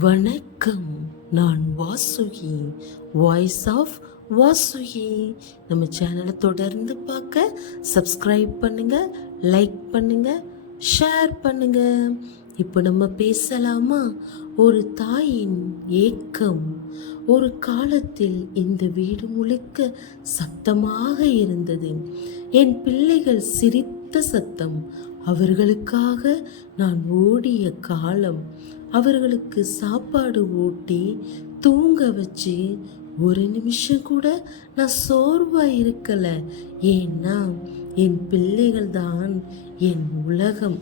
வணக்கம். நான் Vasuki, voice of Vasuki. நம்ம சேனலை தொடர்ந்து பார்க்க சப்ஸ்கிரைப் பண்ணுங்க, லைக் பண்ணுங்க, ஷேர் பண்ணுங்க. இப்போ நம்ம பேசலாமா? ஒரு தாயின் ஏக்கம். ஒரு காலத்தில் இந்த வீடு முழுக்க சத்தமாக இருந்தது. என் பிள்ளைகள் சிரித்த சத்தம், அவர்களுக்காக நான் ஓடிய காலம், அவர்களுக்கு சாப்பாடு ஊட்டி தூங்க வச்சு ஒரு நிமிஷம் கூட நான் சோர்வா இருக்கல. ஏன்னா என் பிள்ளைகள் தான் என் உலகம்.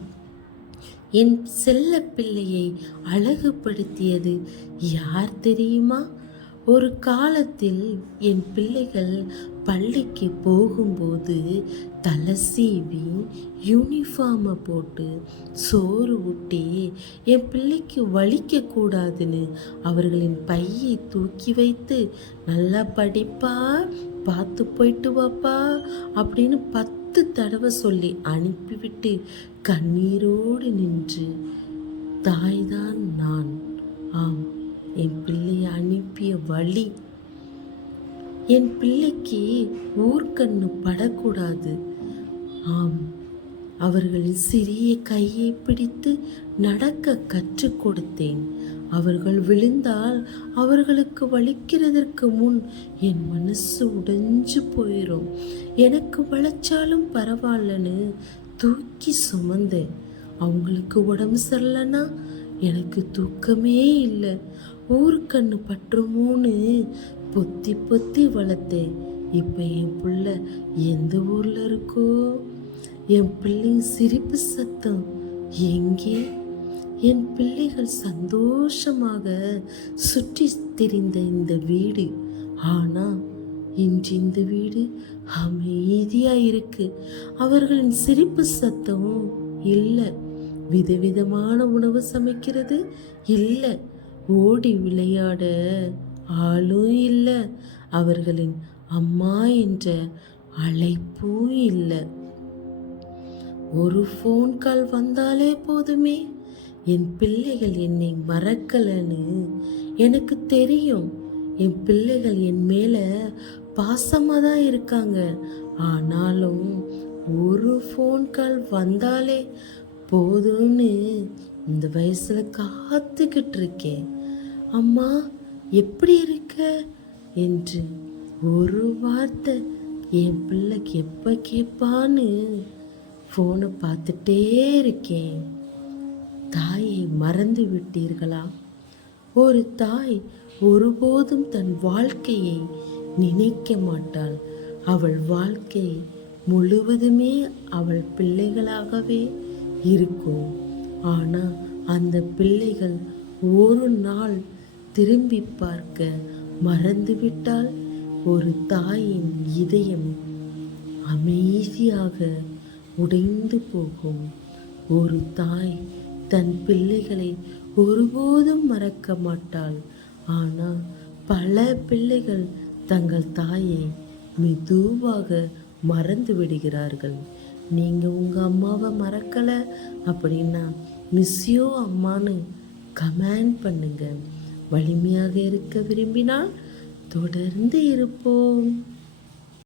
என் செல்ல பிள்ளையை அழகுபடுத்தியது யார் தெரியுமா? ஒரு காலத்தில் என் பிள்ளைகள் பள்ளிக்கு போகும்போது தலை சீவி யூனிஃபார்மை போட்டு சோறு ஊட்டி என் பிள்ளைக்கு வலிக்க கூடாதுன்னு அவர்களின் பையை தூக்கி வைத்து நல்லா படிப்பா, பார்த்து போயிட்டு வாப்பா அப்படின்னு 10 தடவை சொல்லி அனுப்பிவிட்டு கண்ணீரோடு நின்று தாய்தான் நான். ஆம், என் பிள்ளையை அனுப்பிய வழி. என் பிள்ளைக்கு ஊர்க்கண்ணு படக்கூடாது. ஆம், அவர்களின் சிறிய கையை பிடித்து நடக்க கற்றுக் கொடுத்தேன். அவர்கள் விழுந்தால் அவர்களுக்கு வலிக்கிறதற்கு முன் என் மனசு உடைஞ்சு போயிடும். எனக்கு வளைச்சாலும் பரவாயில்லன்னு தூக்கி சுமந்தேன். அவங்களுக்கு உடம்பு சரியில்லைன்னா எனக்கு தூக்கமே இல்லை. ஊருக்கண்ணு பற்றுமோன்னு பொத்தி பொத்தி வளர்த்தேன். இப்போ என் பிள்ளை எந்த ஊரில் இருக்கோ? என் பிள்ளைங்க சிரிப்பு சத்தம் எங்கே? என் பிள்ளைகள் சந்தோஷமாக சுற்றி திரிந்த இந்த வீடு. ஆனால் இன்று இந்த வீடு அமைதியாக இருக்கு. அவர்களின் சிரிப்பு சத்தமும் இல்லை. விதவிதமான உணவு சமைக்கிறது இல்லை. ஓடி விளையாட ஆளும் இல்லை. அவர்களின் அம்மா என்ற அழைப்பும் இல்லை. ஒரு ஃபோன் கால் வந்தாலே போதுமே, என் பிள்ளைகள் என்னை மறக்கலன்னு எனக்கு தெரியும். என் பிள்ளைகள் என் மேலே பாசமாக தான் இருக்காங்க. ஆனாலும் ஒரு ஃபோன் கால் வந்தாலே போதும்னு இந்த வயசில் காத்துக்கிட்டு இருக்கேன். அம்மா எப்படி இருக்க என்று ஒரு வார்த்தை என் பிள்ளைக்கு எப்போ கேட்பான்னு ஃபோனை பார்த்துட்டே இருக்கேன். தாயை மறந்து விட்டீர்களா? ஒரு தாய் ஒருபோதும் தன் வாழ்க்கையை நினைக்க மாட்டாள். அவள் வாழ்க்கை முழுவதுமே அவள் பிள்ளைகளாகவே இருக்கும். ஆனால் அந்த பிள்ளைகள் ஒரு நாள் திரும்பி பார்க்க மறந்துவிட்டால் ஒரு தாயின் இதயம் அமைதியாக உடைந்து போகும். ஒரு தாய் தன் பிள்ளைகளை ஒருபோதும் மறக்க மாட்டாள். ஆனால் பல பிள்ளைகள் தங்கள் தாயை மெதுவாக மறந்து விடுகிறார்கள். நீங்கள் உங்கள் அம்மாவை மறக்கலை அப்படின்னா மிஸ்யூ அம்மான்னு கமெண்ட் பண்ணுங்க. வலிமையாக இருக்க விரும்பினால் தொடர்ந்து இருப்போம்.